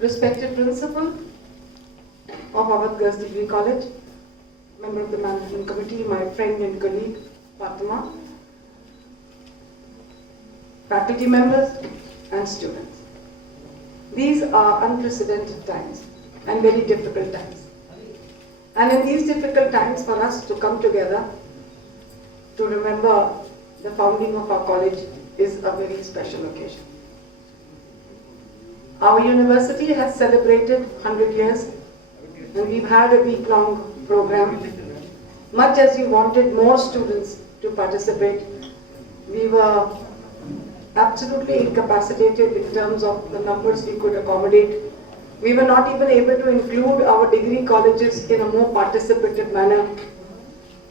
Respected Principal of Awadh Girls Degree College, member of the Management Committee, my friend and colleague Fatima, faculty members and students. These are unprecedented times and very difficult times. And in these difficult times, for us to come together to remember the founding of our college is a very special occasion. Our university has celebrated 100 years and we've had a week-long program. Much as we wanted more students to participate, we were absolutely incapacitated in terms of the numbers we could accommodate. We were not even able to include our degree colleges in a more participative manner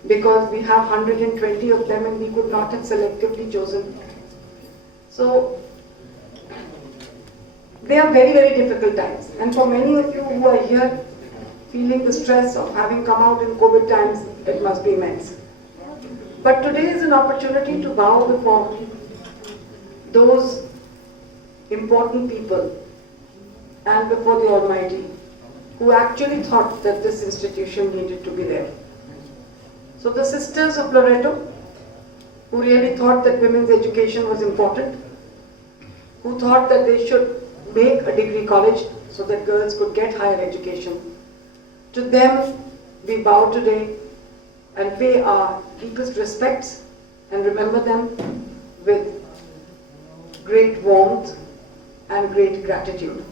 because we have 120 of them and we could not have selectively chosen. So they are very, very difficult times. And for many of you who are here feeling the stress of having come out in COVID times, it must be immense. But today is an opportunity to bow before those important people and before the Almighty who actually thought that this institution needed to be there. So the sisters of Loreto, who really thought that women's education was important, who thought that they should make a degree college so that girls could get higher education. To them, we bow today and pay our deepest respects and remember them with great warmth and great gratitude.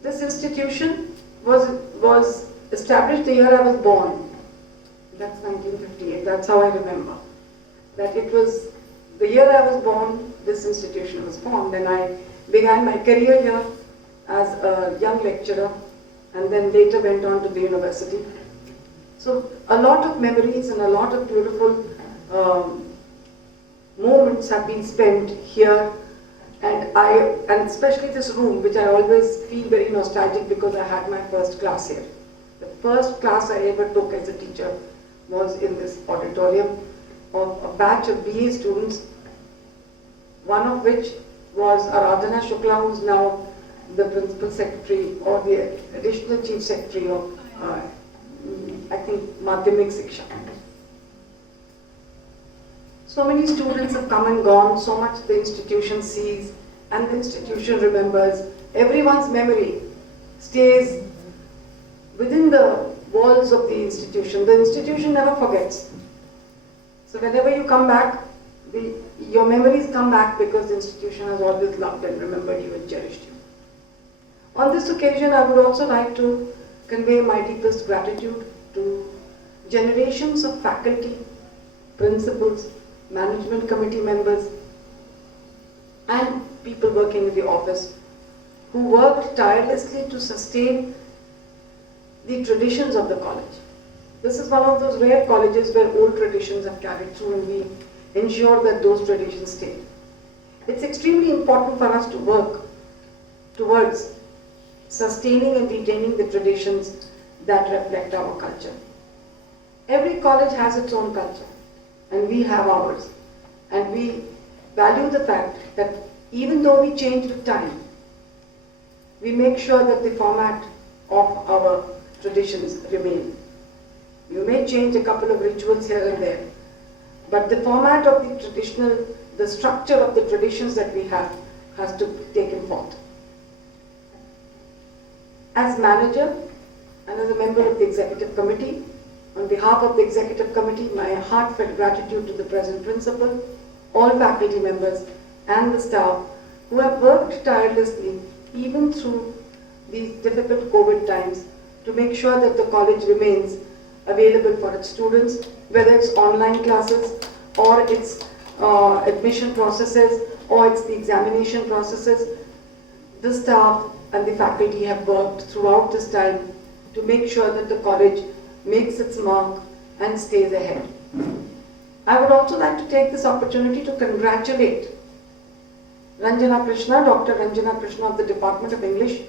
This institution was established the year I was born. That's 1958, that's how I remember. That it was the year I was born, this institution was formed, and I began my career here as a young lecturer and then later went on to the university. So a lot of memories and a lot of beautiful moments have been spent here, and especially this room, which I always feel very nostalgic because I had my first class here. The first class I ever took as a teacher was in this auditorium of a batch of BA students, one of which was Aradhana Shukla, who is now the Principal Secretary or the Additional Chief Secretary of, I think, Madhyamik Shiksha. So many students have come and gone, so much the institution sees and the institution remembers. Everyone's memory stays within the walls of the institution. The institution never forgets. So whenever you come back, your memories come back because the institution has always loved and remembered you and cherished you. On this occasion, I would also like to convey my deepest gratitude to generations of faculty, principals, management committee members, and people working in the office who worked tirelessly to sustain the traditions of the college. This is one of those rare colleges where old traditions have carried through and we ensure that those traditions stay. It's extremely important for us to work towards sustaining and retaining the traditions that reflect our culture. Every college has its own culture and we have ours. And we value the fact that even though we change with time, we make sure that the format of our traditions remain. You may change a couple of rituals here and there, but the format of the traditional, the structure of the traditions that we have has to be taken forth. As manager and as a member of the executive committee, on behalf of the executive committee, my heartfelt gratitude to the present principal, all faculty members and the staff who have worked tirelessly even through these difficult COVID times to make sure that the college remains available for its students, whether it's online classes or its admission processes or it's the examination processes. The staff and the faculty have worked throughout this time to make sure that the college makes its mark and stays ahead. I would also like to take this opportunity to congratulate Ranjana Krishna, Dr. Ranjana Krishna of the Department of English,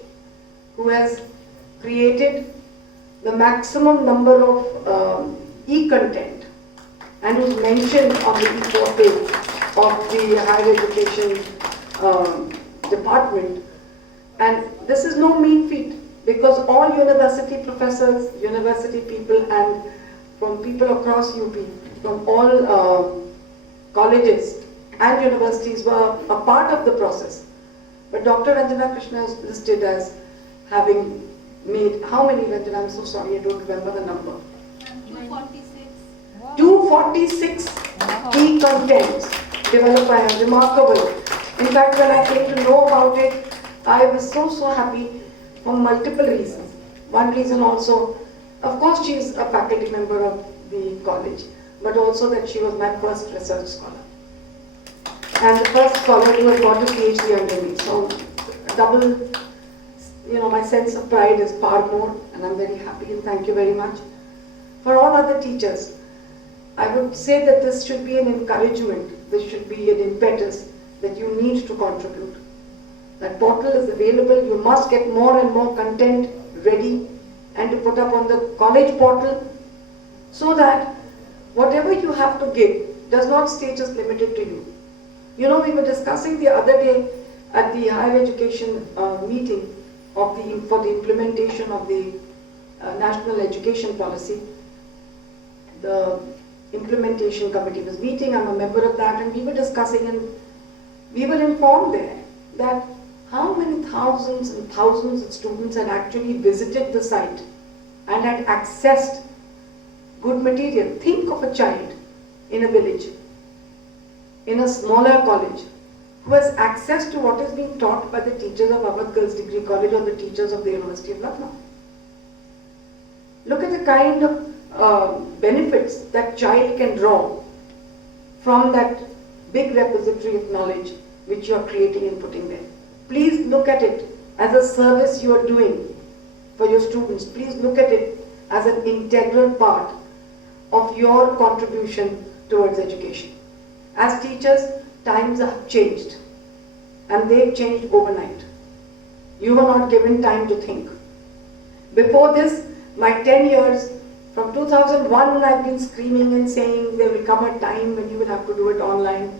who has created the maximum number of e-content and who's mentioned on the e-portal of the higher education department And this is no mean feat, because all university professors, university people, and from people across UP, from all colleges and universities were a part of the process. But Dr. Ranjana Krishna is listed as having made, how many, Ranjana? I'm so sorry, I don't remember the number. 246. 246 key contents developed by her, remarkable. In fact, when I came to know about it, I was so happy for multiple reasons. One reason also, of course she is a faculty member of the college, but also that she was my first research scholar. And the first scholar who has got a PhD under me. So double, my sense of pride is far more, and I'm very happy and thank you very much. For all other teachers, I would say that this should be an encouragement, this should be an impetus that you need to contribute. That portal is available, you must get more and more content ready and to put up on the college portal, so that whatever you have to give does not stay just limited to you. We were discussing the other day at the higher education meeting for the implementation of the National Education Policy. The implementation committee was meeting, I'm a member of that, and we were discussing, and we were informed there that how many thousands and thousands of students had actually visited the site and had accessed good material. Think of a child in a village, in a smaller college, who has access to what is being taught by the teachers of Awadh Girls Degree College or the teachers of the University of Lucknow. Look at the kind of benefits that child can draw from that big repository of knowledge which you are creating and putting there. Please look at it as a service you are doing for your students. Please look at it as an integral part of your contribution towards education. As teachers, times have changed, and they've changed overnight. You were not given time to think. Before this, my 10 years, from 2001, I've been screaming and saying there will come a time when you will have to do it online.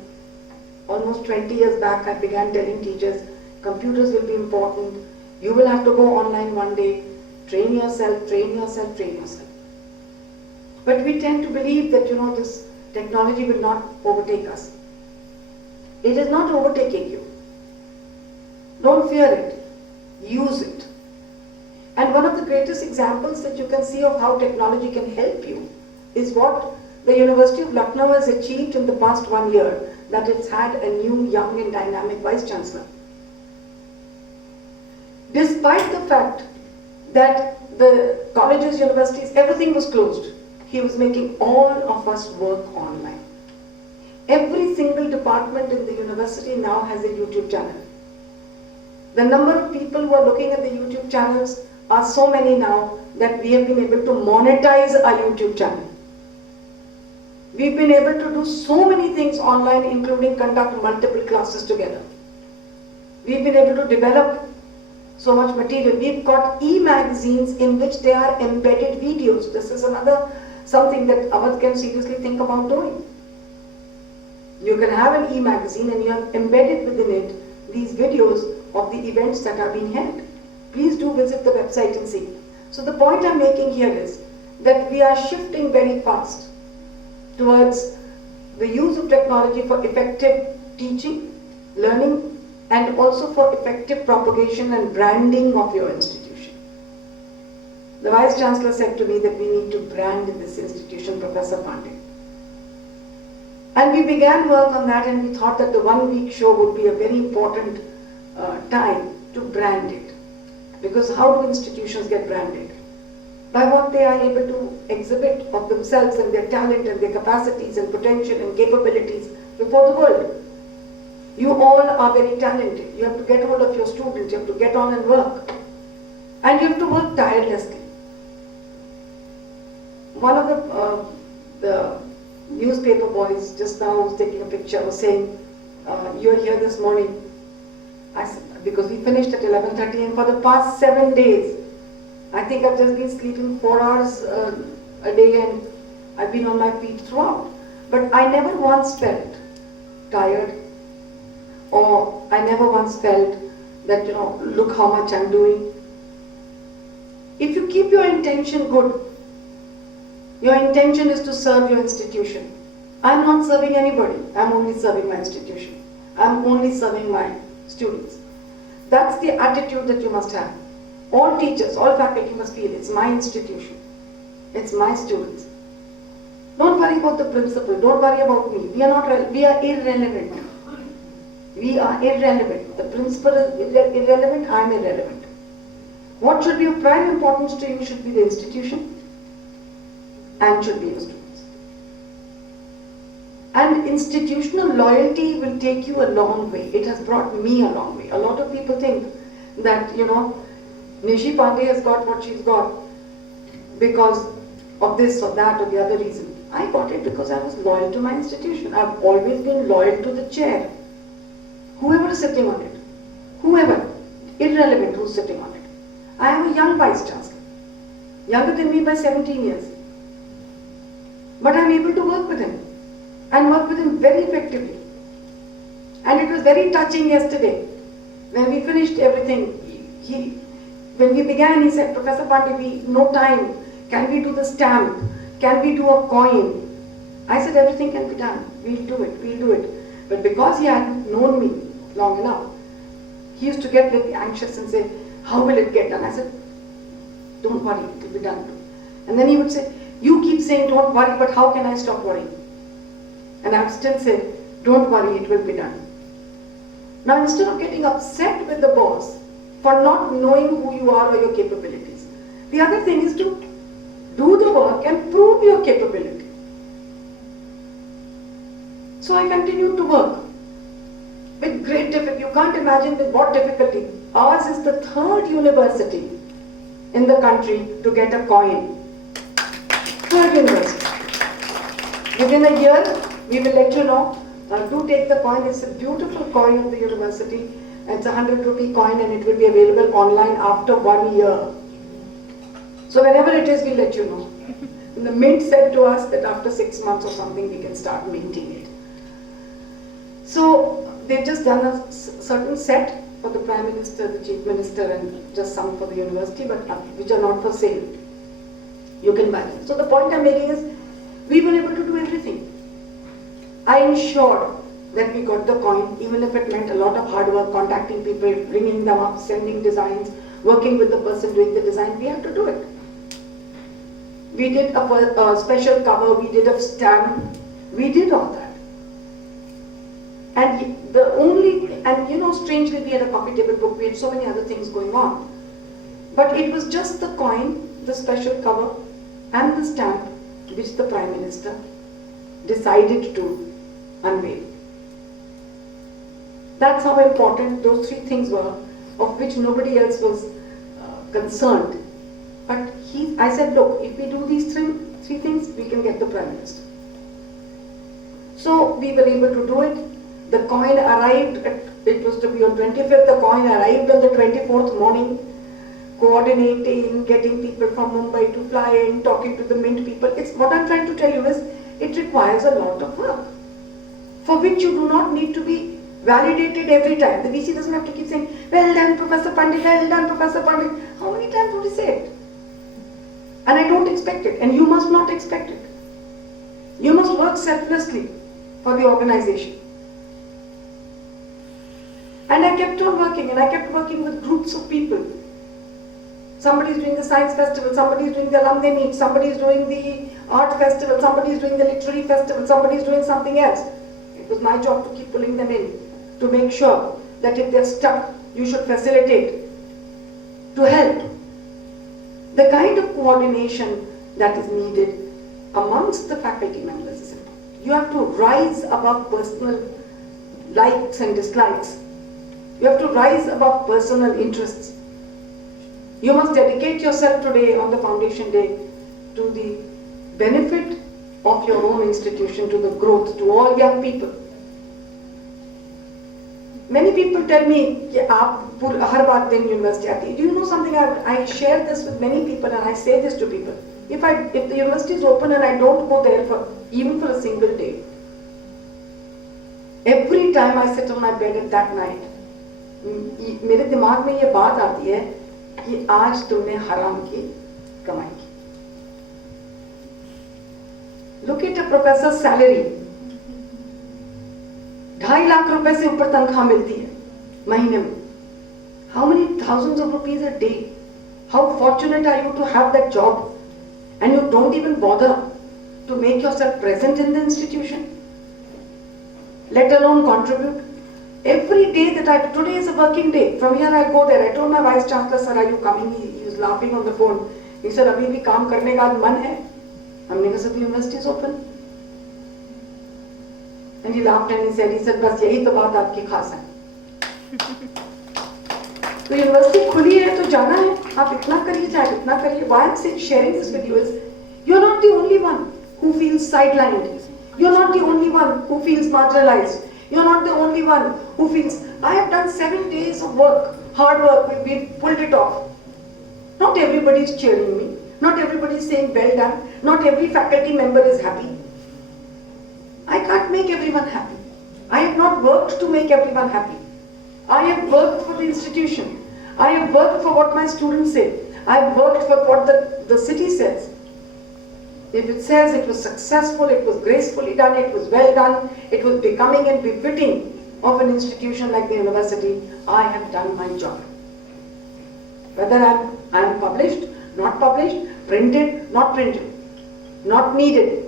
Almost 20 years back, I began telling teachers, computers will be important. You will have to go online one day. Train yourself, train yourself, train yourself. But we tend to believe that, this technology will not overtake us. It is not overtaking you. Don't fear it. Use it. And one of the greatest examples that you can see of how technology can help you is what the University of Lucknow has achieved in the past 1 year, that it's had a new, young and dynamic Vice Chancellor. Despite the fact that the colleges, universities, everything was closed, he was making all of us work online. Every single department in the university now has a YouTube channel. The number of people who are looking at the YouTube channels are so many now that we have been able to monetize our YouTube channel. We've been able to do so many things online, including conduct multiple classes together. We've been able to develop so much material. We've got e-magazines in which there are embedded videos. This is another something that Awadh can seriously think about doing. You can have an e-magazine and you have embedded within it these videos of the events that are being held. Please do visit the website and see. So the point I'm making here is that we are shifting very fast towards the use of technology for effective teaching, learning, and also for effective propagation and branding of your institution. The Vice Chancellor said to me that we need to brand this institution, Professor Pandey. And we began work on that, and we thought that the 1 week show would be a very important time to brand it. Because how do institutions get branded? By what they are able to exhibit of themselves and their talent and their capacities and potential and capabilities before the world. You all are very talented. You have to get hold of your students, you have to get on and work. And you have to work tirelessly. One of the newspaper boys just now was taking a picture, was saying, you're here this morning. I said, because we finished at 11:30, and for the past 7 days, I think I've just been sleeping 4 hours a day, and I've been on my feet throughout. But I never once felt tired, or I never once felt that, look how much I'm doing. If you keep your intention good, your intention is to serve your institution. I'm not serving anybody, I'm only serving my institution. I'm only serving my students. That's the attitude that you must have. All teachers, all faculty must feel it's my institution, it's my students. Don't worry about the principal, don't worry about me. We are irrelevant. We are irrelevant. The principal is irrelevant, I'm irrelevant. What should be of prime importance to you should be the institution and should be your students. And institutional loyalty will take you a long way. It has brought me a long way. A lot of people think that, Nishi Pandey has got what she's got because of this or that or the other reason. I got it because I was loyal to my institution. I've always been loyal to the chair. Whoever is sitting on it, whoever, irrelevant who's sitting on it. I am a young Vice Chancellor, younger than me by 17 years. But I'm able to work with him and work with him very effectively. And it was very touching yesterday when we finished everything. When we began, he said, Professor Pandey, no time. Can we do the stamp? Can we do a coin? I said, everything can be done. We'll do it. But because he hadn't known me long enough, he used to get very anxious and say, how will it get done? I said, don't worry, it will be done. And then he would say, you keep saying don't worry, but how can I stop worrying? And I would still say, don't worry, it will be done. Now instead of getting upset with the boss for not knowing who you are or your capabilities, the other thing is to do the work and prove your capability. So I continued to work with great difficulty. You can't imagine with what difficulty. Ours is the third university in the country to get a coin. Third university. Within a year, we will let you know. Do take the coin. It's a beautiful coin of the university. It's a 100 rupee coin and it will be available online after 1 year. So whenever it is, we'll let you know. And the Mint said to us that after 6 months or something, we can start minting it. So they've just done a certain set for the Prime Minister, the Chief Minister, and just some for the university, but which are not for sale. You can buy them. So the point I'm making is, we were able to do everything. I ensured that we got the coin, even if it meant a lot of hard work, contacting people, ringing them up, sending designs, working with the person doing the design. We had to do it. We did a special cover, we did a stamp, we did all that. And strangely, we had a coffee table book, we had so many other things going on. But it was just the coin, the special cover, and the stamp which the Prime Minister decided to unveil. That's how important those three things were, of which nobody else was concerned. But I said, look, if we do these three things, we can get the Prime Minister. So we were able to do it. The coin arrived, it was to be on 25th, the coin arrived on the 24th morning, coordinating, getting people from Mumbai to fly in, talking to the Mint people. What I'm trying to tell you is, it requires a lot of work, for which you do not need to be validated every time. The VC doesn't have to keep saying, well done Professor Pandey, well done Professor Pandey. How many times would he say it? And I don't expect it, and you must not expect it. You must work selflessly for the organization. And I kept on working, and I kept working with groups of people. Somebody is doing the science festival, somebody is doing the alumni meet, somebody is doing the art festival, somebody is doing the literary festival, somebody is doing something else. It was my job to keep pulling them in, to make sure that if they're stuck, you should facilitate, to help. The kind of coordination that is needed amongst the faculty members is important. You have to rise above personal likes and dislikes. You have to rise above personal interests. You must dedicate yourself today on the foundation day to the benefit of your own institution, to the growth, to all young people. Many people tell me, "Aap har baat din university aati." Do you know something? I share this with many people, and I say this to people. If the university is open and I don't go there even for a single day, every time I sit on my bed at that night, मेरे दिमाग में ये बात आती है कि आज तुमने हराम की कमाई की। Look at a professor salary, 2.5 lakh रुपए से ऊपर तनख्वाह मिलती है महीने में। How many thousands of rupees a day? How fortunate are you to have that job and you don't even bother to make yourself present in the institution, let alone contribute? Every day that today is a working day. From here I go there. I told my vice chancellor, sir, are you coming? He was laughing on the phone. He said, अभी भी काम करने का मन है? हमने कहा, sir, university is open. And he laughed and he said, बस यही तो बात आपकी खास है। तो यूनिवर्सिटी खुली है तो जाना है, आप इतना करिए चाहे इतना करिए। Why I'm sharing this with you is, you're not the only one who feels sidelined. You're not the only one who feels marginalized. You're not the only one who feels, I have done 7 days of work, hard work, we pulled it off. Not everybody is cheering me. Not everybody is saying well done. Not every faculty member is happy. I can't make everyone happy. I have not worked to make everyone happy. I have worked for the institution. I have worked for what my students say. I have worked for what the city says. If it says it was successful, it was gracefully done, it was well done, it was becoming and befitting of an institution like the university, I have done my job. Whether I am published, not published, printed, not printed, not needed.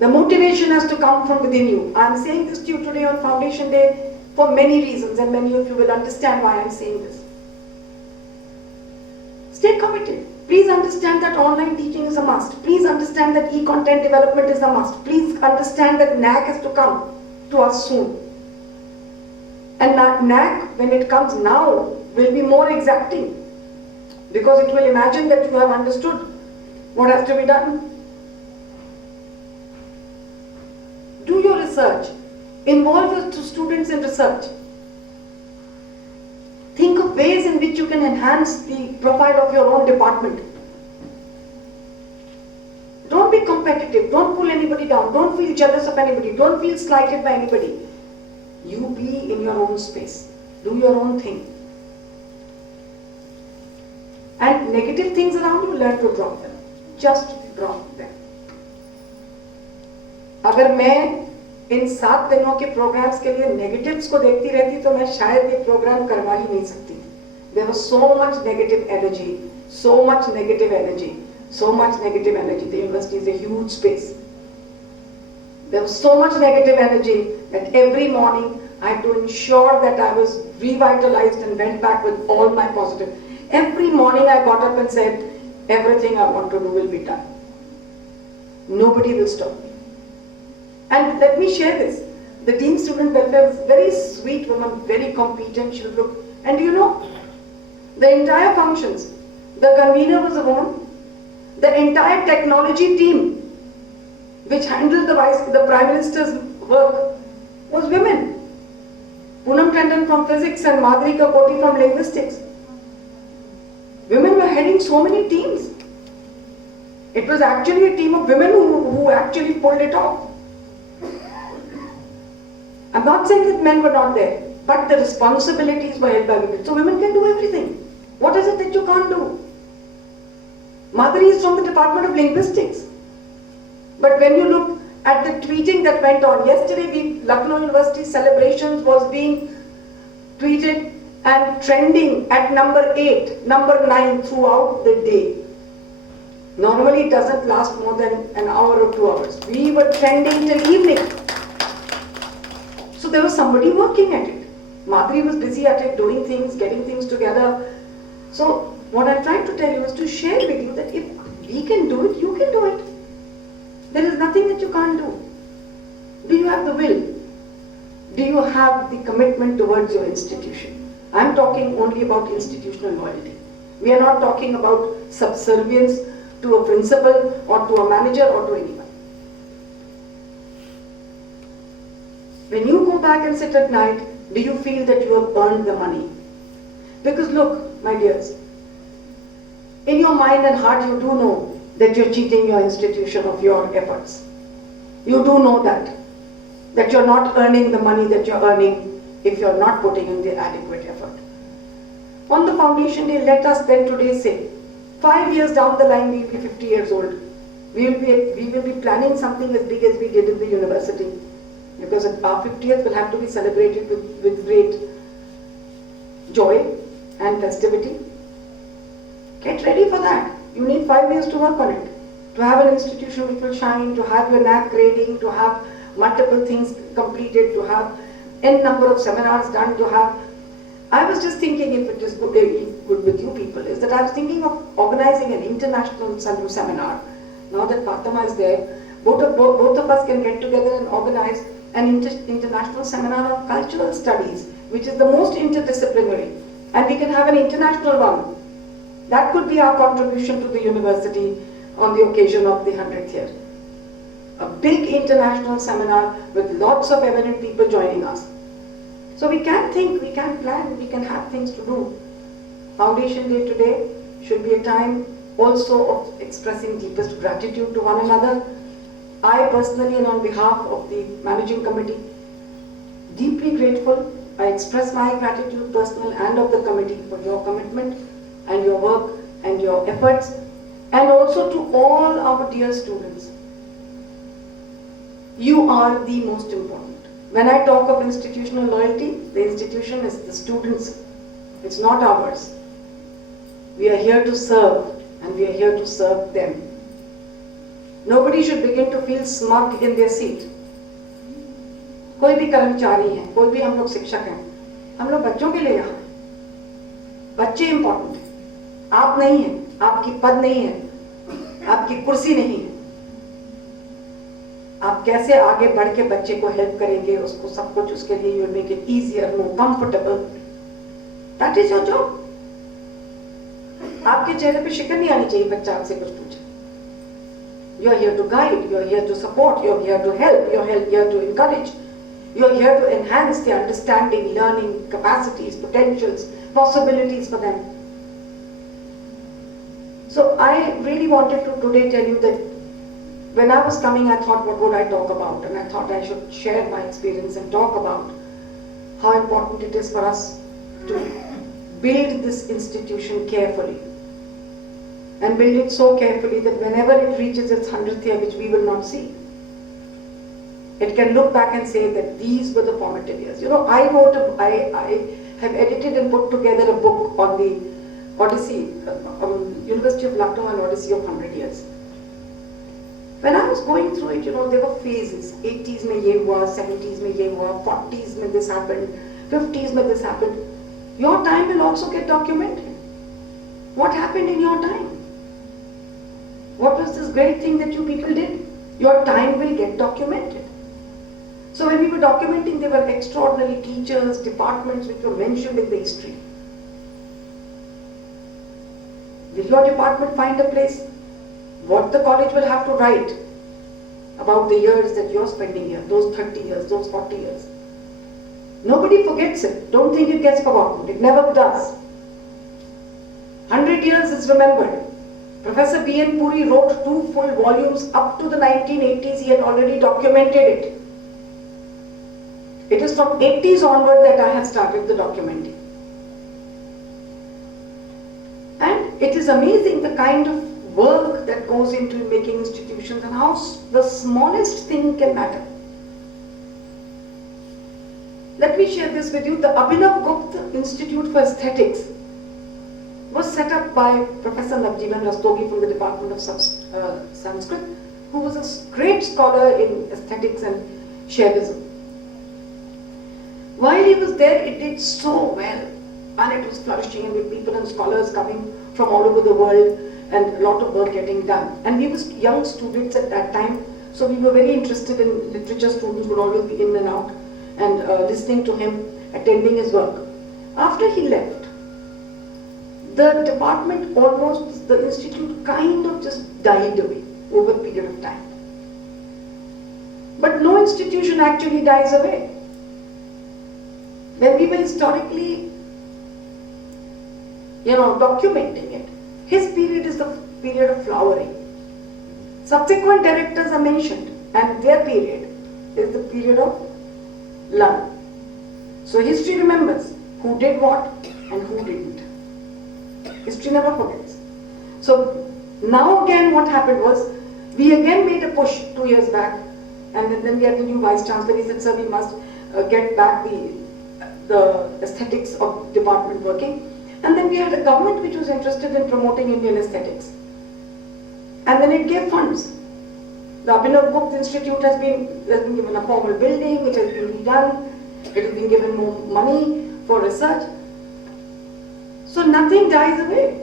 The motivation has to come from within you. I am saying this to you today on Foundation Day for many reasons, and many of you will understand why I am saying this. Stay committed. Please understand that online teaching is a must. Please understand that e-content development is a must. Please understand that NAC has to come to us soon. And NAC, when it comes now, will be more exacting, because it will imagine that you have understood what has to be done. Do your research. Involve your students in research. Think of ways in which you can enhance the profile of your own department. Don't be competitive. Don't pull anybody down. Don't feel jealous of anybody. Don't feel slighted by anybody. You be in your own space. Do your own thing. And negative things around you, learn to drop them. Just drop them. अगर मैं इन 7 दिनों के programmes के लिए negatives को देखती रहती तो मैं शायद ये प्रोग्राम करवा ही नहीं सकती। There was so much negative energy, so much negative energy, so much negative energy. The university is a huge space. There was so much negative energy that every morning I had to ensure that I was revitalized and went back with all my positive. Every morning I got up and said, everything I want to do will be done. Nobody will stop me. And let me share this. The Dean Student Welfare is a very sweet woman, very competent. She'll look. And you know, the entire functions, the convener was a woman. The entire technology team, which handled the Prime Minister's work, was women. Poonam Tandon from physics and Madhurika Koti from linguistics. Women were heading so many teams. It was actually a team of women who actually pulled it off. I'm not saying that men were not there, but the responsibilities were held by women. So women can do everything. What is it that you can't do? Madhuri is from the Department of Linguistics. But when you look at the tweeting that went on, yesterday Lucknow University celebrations was being tweeted and trending at number 8, number 9 throughout the day. Normally it doesn't last more than an hour or 2 hours. We were trending till evening. So there was somebody working at it. Madhuri was busy at it, doing things, getting things together. So what I'm trying to tell you is to share with you that if we can do it, you can do it. There is nothing that you can't do. Do you have the will? Do you have the commitment towards your institution? I'm talking only about institutional loyalty. We are not talking about subservience to a principal or to a manager or to anyone. When you go back and sit at night, do you feel that you have earned the money? Because look, my dears, in your mind and heart you do know that you're cheating your institution of your efforts. You do know that you're not earning the money that you're earning if you're not putting in the adequate effort. On the foundation day, let us then today say, 5 years down the line, we will be 50 years old. We will be planning something as big as we did in the university, because our 50th will have to be celebrated with great joy and festivity. Get ready for that. You need 5 years to work on it. To have an institution which will shine, to have your NAAC grading, to have multiple things completed, to have n number of seminars done, to have... I was just thinking, if it is good with you people, is that I was thinking of organizing an international seminar. Now that Fatma is there, both of us can get together and organize an international seminar on cultural studies, which is the most interdisciplinary, and we can have an international one. That could be our contribution to the university on the occasion of the 100th year. A big international seminar with lots of eminent people joining us. So we can think, we can plan, we can have things to do. Foundation Day today should be a time also of expressing deepest gratitude to one another. I personally, and on behalf of the managing committee, deeply grateful. I express my gratitude, personal and of the committee, for your commitment and your work and your efforts, and also to all our dear students. You are the most important. When I talk of institutional loyalty, the institution is the students. It's not ours. We are here to serve, and we are here to serve them. Nobody should begin to feel smug in their seat. कोई भी कर्मचारी है, कोई भी हम लोग शिक्षक हैं, हम लोग बच्चों के लिए यहाँ, बच्चे इंपॉर्टेंट हैं, आप नहीं हैं, आपकी पद नहीं है, आपकी कुर्सी नहीं है, आप कैसे आगे बढ़ के बच्चे को हेल्प करेंगे, उसको सब कुछ उसके लिए you make it easier, more comfortable, that is your job. आपके चेहरे पे शिकन नहीं आनी चाहिए बच्चा आपसे कुछ पूछे. You are here to guide, you are here to support, you are here to help, you are here to encourage. You are here to enhance their understanding, learning, capacities, potentials, possibilities for them. So I really wanted to today tell you that when I was coming, I thought, what would I talk about? And I thought I should share my experience and talk about how important it is for us to build this institution carefully. And build it so carefully that whenever it reaches its 100th year, which we will not see, it can look back and say that these were the formative years. You know, I have edited and put together a book on the Odyssey, University of Lucknow, an Odyssey of 100 years. When I was going through it, you know, there were phases. 80s mein ye hua, 70s mein ye hua, 40s mein this happened, 50s mein this happened. Your time will also get documented. What happened in your time? What was this great thing that you people did? Your time will get documented. So when we were documenting, there were extraordinary teachers, departments which were mentioned in the history. Will your department find a place? What the college will have to write about the years that you're spending here, those 30 years, those 40 years. Nobody forgets it. Don't think it gets forgotten. It never does. 100 years is remembered. Professor B.N. Puri wrote 2 full volumes up to the 1980s. He had already documented it. It is from 80s onward that I have started the documenting. And it is amazing the kind of work that goes into making institutions and how the smallest thing can matter. Let me share this with you. The Abhinav Gupta Institute for Aesthetics was set up by Professor Navjeevan Rastogi from the Department of Sanskrit, who was a great scholar in aesthetics and Shaivism. While he was there, it did so well, and it was flourishing, and with people and scholars coming from all over the world, and a lot of work getting done. And we were young students at that time, so we were very interested in literature. Students would always be in and out, and listening to him, attending his work. After he left, the department almost, the institute kind of just died away over a period of time. But no institution actually dies away. When we were historically, documenting it, his period is the period of flowering. Subsequent directors are mentioned, and their period is the period of lull. So history remembers who did what and who didn't. History never forgets. So now again what happened was, we again made a push 2 years back, and then we had the new vice chancellor. He said, sir, we must get back the aesthetics of department working. And then we had a government which was interested in promoting Indian aesthetics. And then it gave funds. The Abhinav Gupta Institute has been given a formal building, it has been redone, it has been given more money for research. So nothing dies away.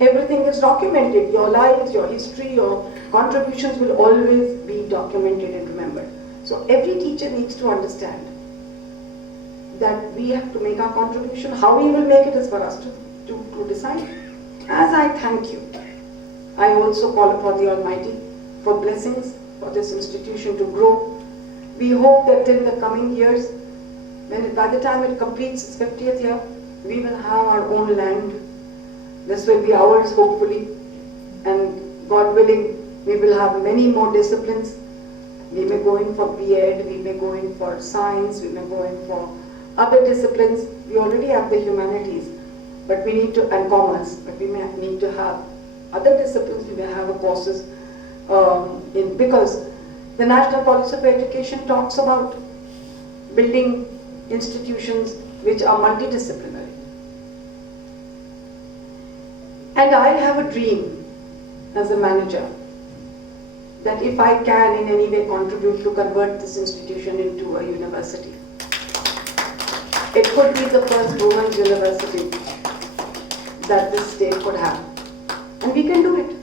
Everything is documented. Your lives, your history, your contributions will always be documented and remembered. So every teacher needs to understand that we have to make our contribution. How we will make it is for us to decide. As I thank you, I also call upon the Almighty for blessings for this institution to grow. We hope that in the coming years, by the time it completes its 50th year, we will have our own land. This will be ours, hopefully, and God willing, we will have many more disciplines. We may go in for B.Ed, we may go in for science, we may go in for other disciplines. We already have the humanities, but we need to, and commerce, but we may need to have other disciplines. We may have courses because the National Policy of Education talks about building institutions which are multidisciplinary. And I have a dream as a manager that if I can in any way contribute to convert this institution into a university, it could be the first women's university that this state could have. And we can do it.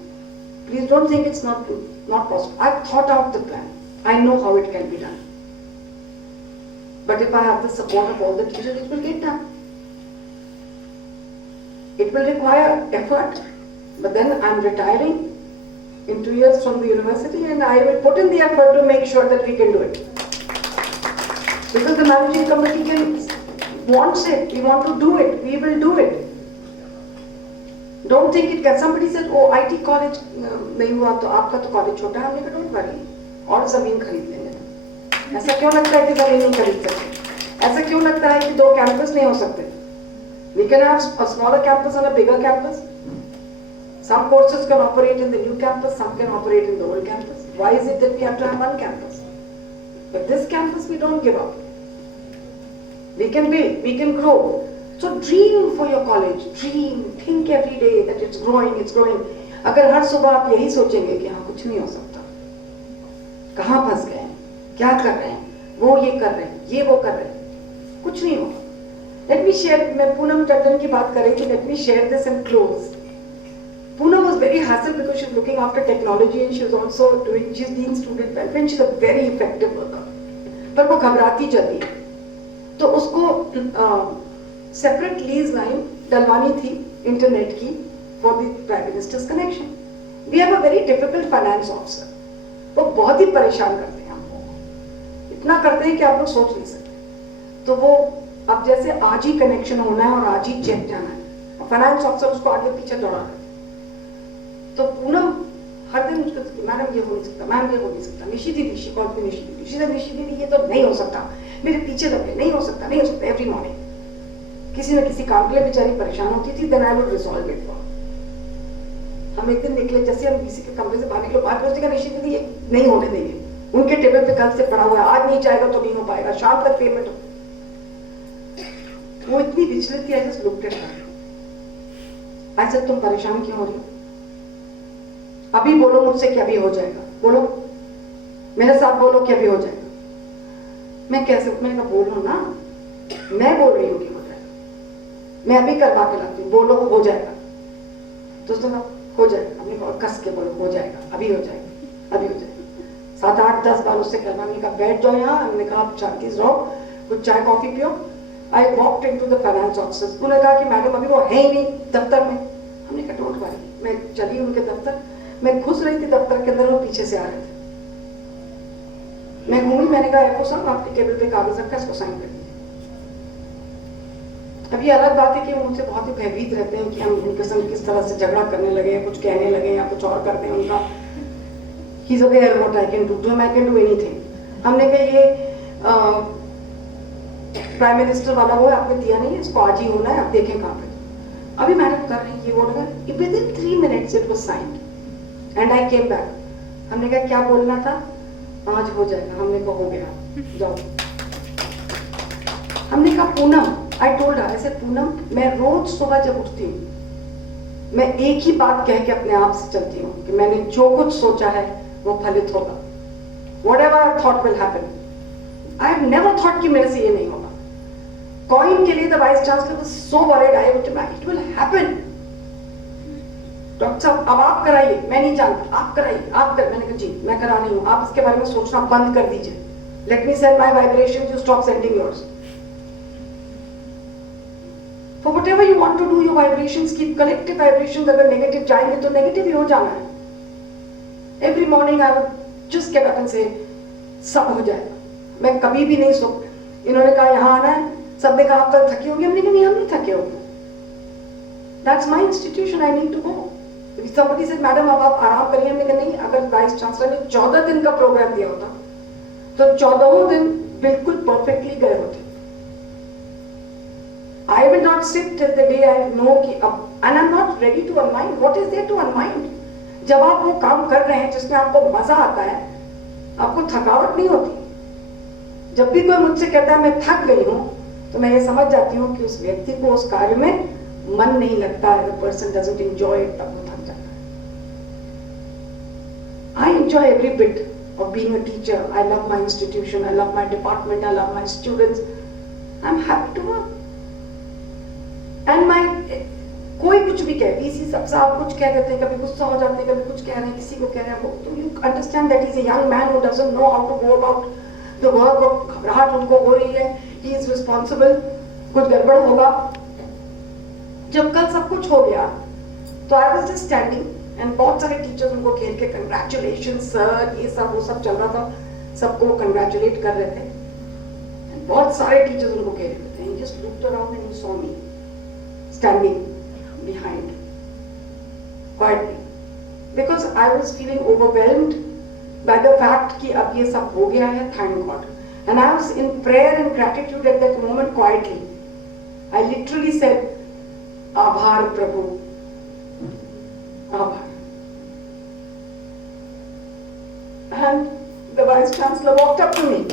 Please don't think it's not possible. I've thought out the plan. I know how it can be done. But if I have the support of all the teachers, it will get done. It will require effort, but then I'm retiring in 2 years from the university, and I will put in the effort to make sure that we can do it. Because the managing committee wants it, we want to do it, we will do it. Don't think it can. Somebody said, oh, IT college नहीं हुआ तो आपका तो college छोटा है. हमने कहा don't worry, और ज़मीन खरीद लेंगे. ऐसा क्यों लगता है कि ज़मीन नहीं खरीद सकते? ऐसा क्यों लगता है कि 2 कैंपस नहीं हो सकते? We can have a smaller campus and a bigger campus. Some courses can operate in the new campus, some can operate in the old campus. Why is it that we have to have one campus? But this campus we don't give up. We can build, we can grow. So dream for your college, dream, think every day that it's growing, it's growing. अगर हर सुबह आप यही सोचेंगे कि हाँ कुछ नहीं हो सकता, कहाँ फंस गए हैं, क्या कर रहे हैं, वो ये कर रहे हैं, ये वो कर रहे हैं, कुछ नहीं होगा. Let me share, मैं पूनम टंडन की बात कर रही थी, let me share this and close. Poonam was very hassled because she's looking after technology and she was also she's being student welfare, she's a very effective worker. पर वो घबराती जाती है, तो उसको separate lease line डलवानी थी internet की for the Prime Minister's connection. We have a very difficult finance officer. वो बहुत ही परेशान करते हैं हमको, इतना करते हैं कि आप लोग सोच नहीं सकते. तो वो अब जैसे आज ही कनेक्शन होना है और आज ही चेक जाना है, फाइनेंस ऑफिसर उसको आगे पीछे दौड़ा रहे. तो पूनम हर दिन मुझको मैडम ये हो नहीं सकता, मैम ये हो नहीं सकता, निशी दीदी, शी कॉल्ड मी निशी दीदी, निशी दीदी ये तो नहीं हो सकता, मेरे पीछे लगे, नहीं हो सकता, नहीं हो सकता. एवरी मॉर्निंग किसी न किसी काम के लिए बेचारी परेशान होती थी. Then I would resolve it for. हम एक दिन निकले, जैसे हम किसी के कमरे से बाहर निकले, बात पहुंचने का निशी दीदी ये नहीं होने देंगे, उनके टेबल पे कल से पड़ा हुआ है, आज नहीं जाएगा तो नहीं हो पाएगा, शाम तक पेमेंट हो. वो इतनी विचलित थी. I just looked at her. I said तुम परेशान क्यों हो रही हो? अभी बोलो मुझसे कि अभी हो जाएगा, बोलो मेरे साथ बोलो कि अभी हो जाएगा. मैं कैसे, मैंने कहा बोलो ना, मैं बोल रही हूँ कि हो जाएगा, मैं अभी करवा के लाती हूँ, बोलो हो जाएगा. तो उसने कहा हो जाएगा. हमने कहा कस के बोलो हो जाएगा, अभी हो जाएगा, अभी हो जाएगा. 7, 8, 10 बार उससे करवा. हमने कहा बैठ जाओ यहाँ. हमने कहा आप शांति से रहो, कुछ चाय कॉफी पियो. I walked into the finance officers. उन्होंने कहा कि मैडम अभी वो है ही नहीं दफ्तर में. हमने कहा डोंट वरी. मैं चली उनके दफ्तर, मैं घुस रही थी दफ्तर के अंदर, वो पीछे से आ रहे थे. मैं घूमी, मैंने कहा एफओ साहब आपके टेबल पे कागज रखा है, इसको साइन कर दीजिए. अभी अलग बात है कि उनसे बहुत ही भयभीत रहते हैं कि हम उनके संग किस तरह से झगड़ा करने लगे या कुछ कहने लगे या कुछ और करते हैं. उनका he is aware what I can do, I can do anything. हमने कहा ये प्राइम मिनिस्टर वाला वो है, आपने दिया नहीं है, इसको आज ही होना है, आप देखें कहाँ पे। अभी मैडम कर रही है, ये वो लगा, with in 3 minutes it was signed and I came back. हमने कहा क्या बोलना था, आज हो जाएगा। हमने कहा हो गया, जाओ। हमने कहा पूनम, आई टोल्ड हर, ऐसे पूनम मैं रोज सुबह जब उठती हूँ मैं एक ही बात कह के अपने आप से चलती हूँ कि मैंने जो कुछ सोचा है वो फलित होगा। Whatever I thought will happen. I have never thought कि मेरे से ये नहीं होगा। कॉइन के लिए the vice chancellor was so worried, I would imagine it will happen. Doctor साहब अब आप कराइए, मैं नहीं जानता, आप कराइए, आप कर। मैंने कहा जी मैं करा रही हूँ, आप इसके बारे में सोचना बंद कर दीजिए। Let me send my vibrations, you stop sending yours. For whatever you want to do, your vibrations keep collective vibrations. अगर नेगेटिव जाएंगे तो नेगेटिव ही हो जाना है। Every morning I would just get up and say सब हो जाएगा। मैं कभी भी नहीं सो। इन्होंने कहा यहाँ आना है, सबने कहा आप कल थकी होंगी, हमने कहा नहीं हम नहीं थके होंगे। That's my institution, I need to go. If somebody said madam अब आप आराम करिए, हमने कहा नहीं, अगर वाइस चांसलर ने 14 दिन का प्रोग्राम दिया होता तो 14 दिन बिल्कुल परफेक्टली गए होते। I will not sit till the day I know कि अब, and I'm not ready to unwind. What is there to unwind? जब आप वो काम कर रहे हैं जिसमें आपको मजा आता है, आपको थकावट नहीं होती। जब भी कोई मुझसे कहता है मैं थक गई हूँ, तो मैं ये समझ जाती हूँ कि उस व्यक्ति को उस कार्य में मन नहीं लगता है। The person doesn't enjoy it, तब वो थक जाता है। I enjoy every bit of being a teacher. I love my institution. I love my department. I love my students. I'm happy to work. And my कोई कुछ भी कहे, VC साहब कुछ कह देते हैं, कभी गुस्सा हो जाते हैं, कभी कुछ कह रहे हैं, किसी को कह रहे हैं, तो you understand that he's a young man who doesn't know how to go about the work of, घबराहट उनको हो रही है, he is responsible, कुछ गड़बड़ होगा। जब कल सब कुछ हो गया तो I was just standing and बहुत सारे टीचर्स उनको खेल के congratulations sir, ये सब वो सब चल रहा था, सबको congratulate कर रहे थे। And बहुत सारे टीचर्स उनको खेल रहे थे। He just looked around and he saw me standing behind quietly because I was feeling overwhelmed by the fact कि अब ये सब हो गया है, thank God. And I was in prayer and gratitude at that moment quietly. I literally said, आभार प्रभु, आभार. And the Vice Chancellor walked up to me.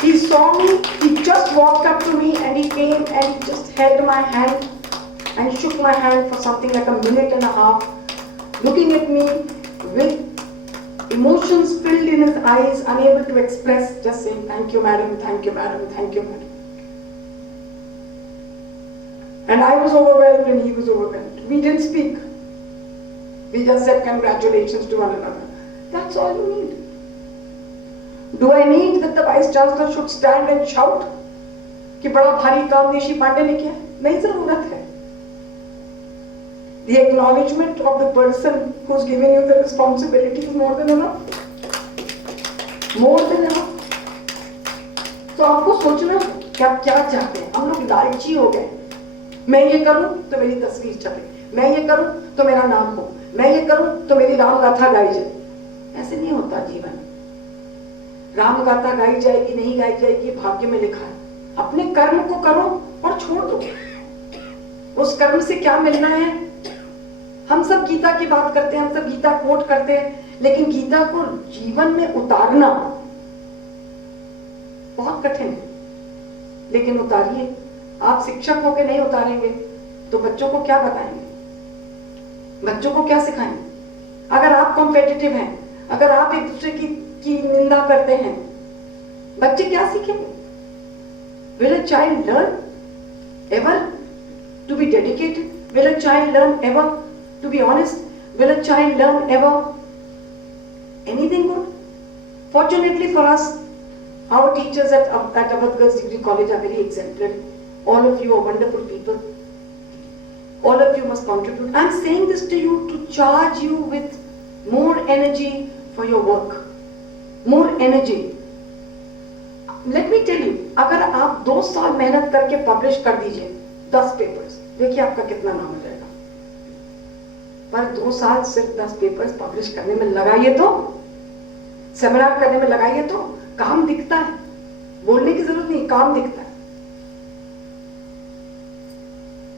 He saw me, he just walked up to me and he came and he just held my hand and shook my hand for something like a minute and a half, looking at me with emotions filled in his eyes, unable to express, just saying, thank you madam, thank you madam, thank you madam. And I was overwhelmed and he was overwhelmed. We didn't speak. We just said congratulations to one another. That's all you need. Do I need that the Vice Chancellor should stand and shout कि बड़ा भारी काम देशी पांडे ने किया? नहीं जरूरत है। The acknowledgement of the person who's giving you the responsibility is more than enough. More than enough. तो आपको सोचना कि आप क्या चाहते हैं। हम लोग लालची हो गए। मैं ये करूं तो मेरी तस्वीर छपे, मैं ये करूं तो मेरा नाम हो, मैं ये करूं तो मेरी राम गाथा गाई जाए। ऐसे नहीं होता जीवन। राम गाथा गाई जाएगी नहीं गाई जाएगी भाग्य में लिखा है। अपने कर्म को करो और छोड़ दो। उस कर्म से क्या मिलना है? हम सब गीता की बात करते हैं, हम सब गीता कोट करते हैं, लेकिन गीता को जीवन में उतारना बहुत कठिन है। लेकिन उतारिए। आप शिक्षक होकर नहीं उतारेंगे तो बच्चों को क्या बताएंगे? बच्चों को क्या सिखाएंगे? अगर आप कॉम्पिटिटिव हैं, अगर आप एक दूसरे की निंदा करते हैं, बच्चे क्या सीखेंगे? Will a child learn ever to be dedicated? Will a child learn ever to be honest? Will a child learn ever anything good? Fortunately for us, our teachers at Awadh Girls Degree College are very exemplary. All of you are wonderful people. All of you must contribute. I'm saying this to you to charge you with more energy for your work. More energy. Let me tell you, अगर आप 2 साल मेहनत करके publish कर दीजिए 10 papers, देखिए आपका कितना नाम हो जाएगा। पर 2 साल सिर्फ 10 पेपर्स पब्लिश करने में लगाइए तो, सेमिनार करने में लगाइए तो काम दिखता है। बोलने की जरूरत नहीं, काम दिखता है।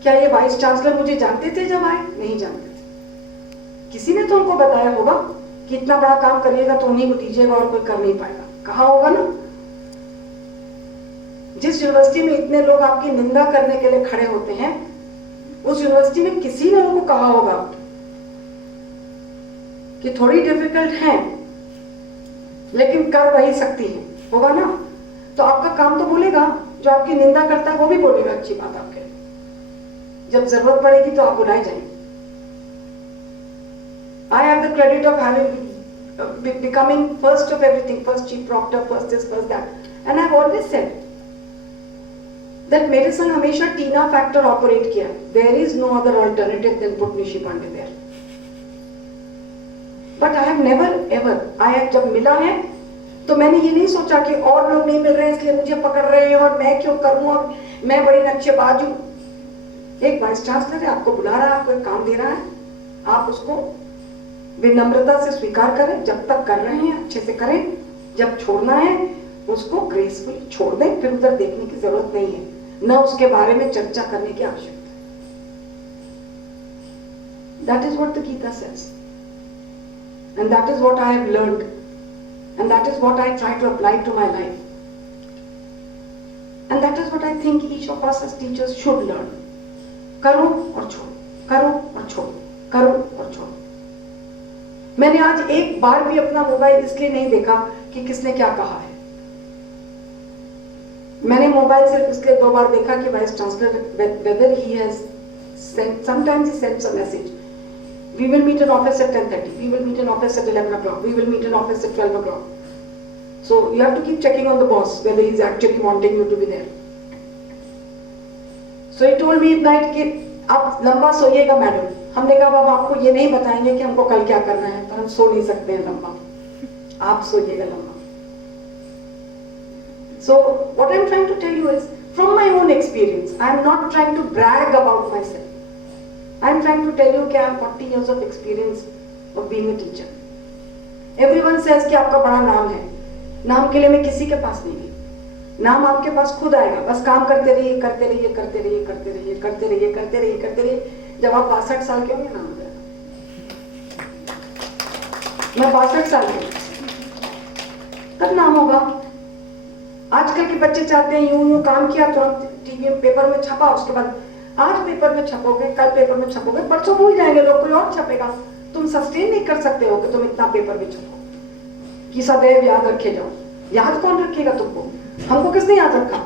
क्या ये वाइस चांसलर मुझे जानते थे जब आए? नहीं जानते थे। किसी ने तो उनको बताया होगा कि इतना बड़ा काम करिएगा तो उन्हीं को दीजिएगा और कोई कर नहीं पाएगा, कहा होगा ना। जिस यूनिवर्सिटी में इतने लोग आपकी निंदा करने के लिए खड़े होते हैं, उस यूनिवर्सिटी में किसी ने उनको कहा होगा कि थोड़ी डिफिकल्ट है लेकिन कर वही सकती है, होगा ना। तो आपका काम तो बोलेगा, जो आपकी निंदा करता है वो भी बोलेगा अच्छी बात आपके लिए। जब जरूरत पड़ेगी तो आप बुलाए जाएंगे। I have the credit of having becoming first of everything, first chief proctor, first this, first that, and I've always said that मेरे संग हमेशा टीना फैक्टर ऑपरेट किया है। There is no other alternative than put Nishi Pandey there. But I have never ever, I have जब मिला है तो मैंने ये नहीं सोचा कि और लोग नहीं मिल रहे हैं इसलिए मुझे पकड़ रहे हैं और मैं क्यों करूं, और मैं बड़ी नक्शेबाज हूं। एक वाइस चांसलर है, आपको बुला रहा है, आपको एक काम दे रहा है, आप उसको विनम्रता से स्वीकार करें। जब तक कर रहे हैं अच्छे से करें, जब छोड़ना है उसको ग्रेसफुली छोड़ दें, फिर उधर देखने की जरूरत नहीं है, न उसके बारे में चर्चा करने की आवश्यकता है। That is what the Gita says, and that is what I have learned, and that is what I try to apply to my life, and that is what I think each of us as teachers should learn. करो और छोड़ो, करो और छोड़ो, करो और छोड़ो। मैंने आज एक बार भी अपना मोबाइल इसलिए नहीं देखा कि किसने क्या कहा है। मैंने मोबाइल सिर्फ इसलिए 2 बार देखा कि vice chancellor whether he has sent, sometimes he sends a message, we will meet in office at 10:30, we will meet in office at 11 o'clock, we will meet in office at 12 o'clock. So you have to keep checking on the boss whether he's actually wanting you to be there. So he told me at night कि आप लंबा सोइएगा madam. हमने कहा बाबा आपको ये नहीं बताएंगे कि हमको कल क्या करना है, पर हम सो नहीं सकते हैं लंबा, आप सोइएगा लंबा। So what I'm trying to tell you is from my own experience. I'm not trying to brag about myself. I'm trying to tell you कि I have 40 years of experience of being a teacher. Everyone says कि आपका बड़ा नाम है, नाम के लिए मैं किसी के पास नहीं गई, नाम आपके पास खुद आएगा। बस काम करते रहिए, करते रहिए, करते रहिए, करते रहिए, करते रहिए, करते रहिए, करते रहिए। जब आप 62 साल के होंगे नाम हो जाएगा। मैं 62 साल की तब नाम होगा। आजकल के बच्चे चाहते हैं यूं यूं काम किया, तुरंत टीवी में पेपर में छपा, उसके बाद आज पेपर में छपोगे, कल पेपर में छपोगे, परसों भूल जाएंगे लोग, कोई और छपेगा। तुम सस्टेन नहीं कर सकते हो कि तुम इतना पेपर में छपो कि सदैव याद रखे जाओ। याद कौन रखेगा तुमको? हमको किसने याद रखा?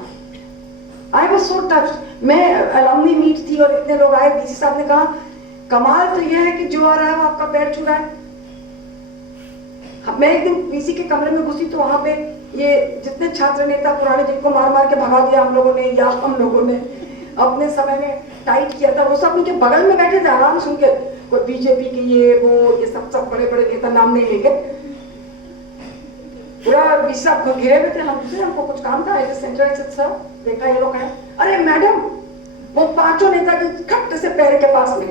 I was so touched. मैं अलमनी मीट थी और इतने लोग आए, डीसी साहब ने कहा कमाल तो यह है कि जो आ रहा है वो आपका पैर छू रहा है। मैं एक दिन वीसी के कमरे में घुसी तो वहां पे ये जितने छात्र नेता पुराने जिनको मार मार के भगा दिया हम लोगों ने या हम लोगों ने अपने समय में टाइट किया था, वो सब उनके बगल में बैठे थे आराम सुन के। कोई बीजेपी की ये सब बड़े बड़े नेता, नाम नहीं लेंगे, पूरा वीसी साहब को घेरे हुए थे। हमको कुछ काम था, सेंट्रल सर देखा ये लोग हैं, अरे मैडम वो 5 नेता के खट्टे से पैर के पास में,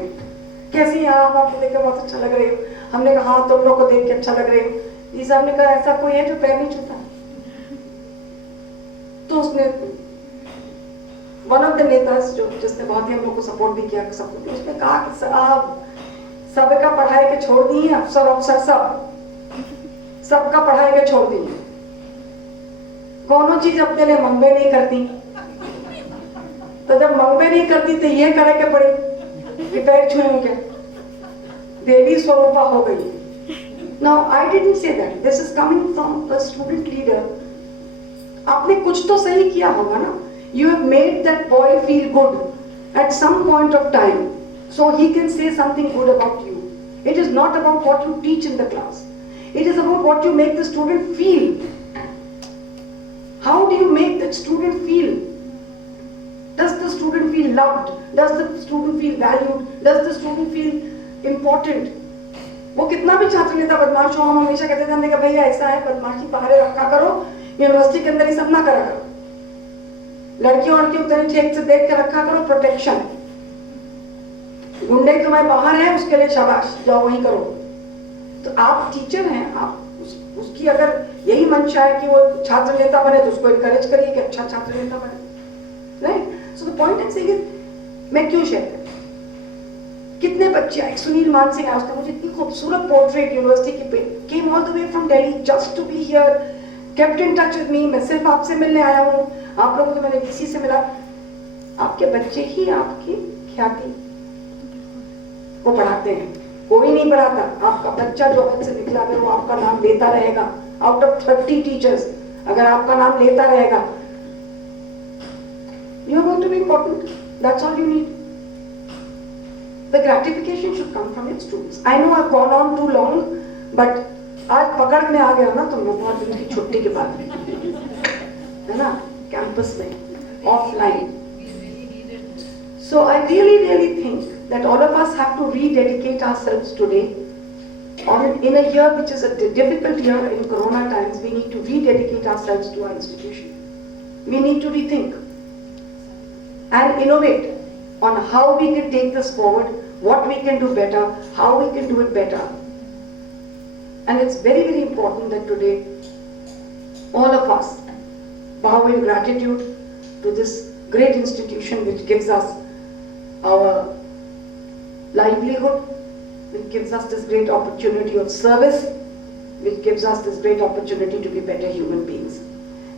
कैसी हैं आप, आपको देख के बहुत अच्छा लग रही हो। हमने कहा हाँ तुम लोग को देख के अच्छा लग रही हो। ये साहब ने कहा ऐसा कोई है जो पैर नहीं छूता? तो उसने वन ऑफ द नेताज जो जिसने बहुत ही हम लोग को सपोर्ट भी किया, सपोर्ट, उसने कहा कि साहब सबका पढ़ाई के छोड़ दी है, अफसर सबका पढ़ाई के छोड़ दी है, कौनो चीज अपने लिए मंगवे नहीं करती। तो जब मंगवे नहीं करती तो ये करे के पड़ी कि पैर छुएंगे क्या? देवी स्वरूपा हो गई। Now I didn't say that. This is coming from a student leader. आपने कुछ तो सही किया होगा ना। You have made that boy feel good at some point of time, so he can say something good about you. It is not about what you teach in the class. It is about what you make the student feel. How do you make that student feel? Does the student feel loved? Does the student feel valued? Does the student feel important? वो कितना भी छात्र नेता बदमाश हो, हम हमेशा कहते थे हमने कहा भैया ऐसा है, बदमाशी बाहर रखा करो, यूनिवर्सिटी के अंदर ही सब ना करा करो, लड़कियों उतने ठीक से देख के रखा करो, प्रोटेक्शन। गुंडे तुम्हारे बाहर है उसके लिए शाबाश, जाओ वही करो। तो आप टीचर हैं, आप उसकी अगर यही मंशा है कि वो छात्र नेता बने तो उसको इनकरेज करिए कि अच्छा छात्र नेता बने, right? So the point is saying मैं क्यों शेयर करूं? कितने बच्चे आए, सुनील मानसिंह आया, उसने मुझे इतनी खूबसूरत पोर्ट्रेट यूनिवर्सिटी की came all the way from Delhi just to be here, kept in touch with me, मैं सिर्फ आपसे मिलने आया हूँ, आप लोगों को मैंने वीसी से मिला। आपके बच्चे ही आपकी ख्याति को पढ़ाते हैं, कोई नहीं पढ़ाता। आपका बच्चा जो हाथ से निकला अगर वो आपका नाम लेता रहेगा, आउट ऑफ 30 टीचर्स अगर आपका नाम लेता रहेगा, you are going to be important. That's all you need. The gratification should come from your students. I know I've gone on too long, but आज पकड़ में आ गया ना तुम लोग बहुत दिन की छुट्टी के बाद, है ना, कैंपस में offline. So I really think that all of us have to rededicate ourselves today. In a year which is a difficult year in Corona times, we need to rededicate ourselves to our institution. We need to rethink and innovate on how we can take this forward, what we can do better, how we can do it better. And it's very important that today all of us bow in gratitude to this great institution which gives us our livelihood, which gives us this great opportunity of service, which gives us this great opportunity to be better human beings.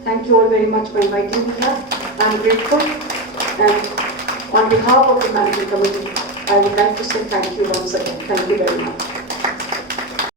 Thank you all very much for inviting me here. I am grateful, and on behalf of the managing committee, I would like to say thank you once again. Thank you very much.